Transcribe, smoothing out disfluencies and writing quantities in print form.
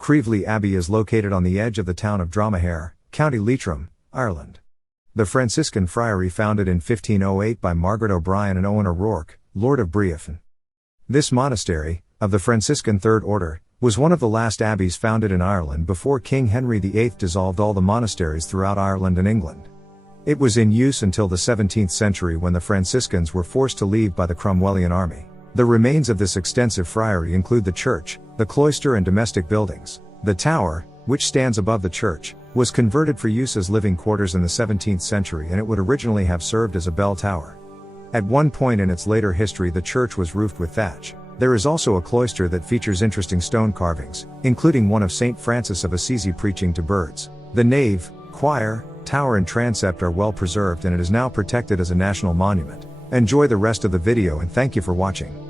Creevelea Abbey is located on the edge of the town of Dromahair, County Leitrim, Ireland. The Franciscan Friary founded in 1508 by Margaret O'Brien and Owen O'Rourke, Lord of Breifne. This monastery, of the Franciscan Third Order, was one of the last abbeys founded in Ireland before King Henry VIII dissolved all the monasteries throughout Ireland and England. It was in use until the 17th century when the Franciscans were forced to leave by the Cromwellian army. The remains of this extensive friary include the church, the cloister and domestic buildings. The tower, which stands above the church, was converted for use as living quarters in the 17th century, and it would originally have served as a bell tower. At one point in its later history the church was roofed with thatch. There is also a cloister that features interesting stone carvings, including one of St. Francis of Assisi preaching to birds. The nave, choir, tower and transept are well preserved, and it is now protected as a national monument. Enjoy the rest of the video and thank you for watching.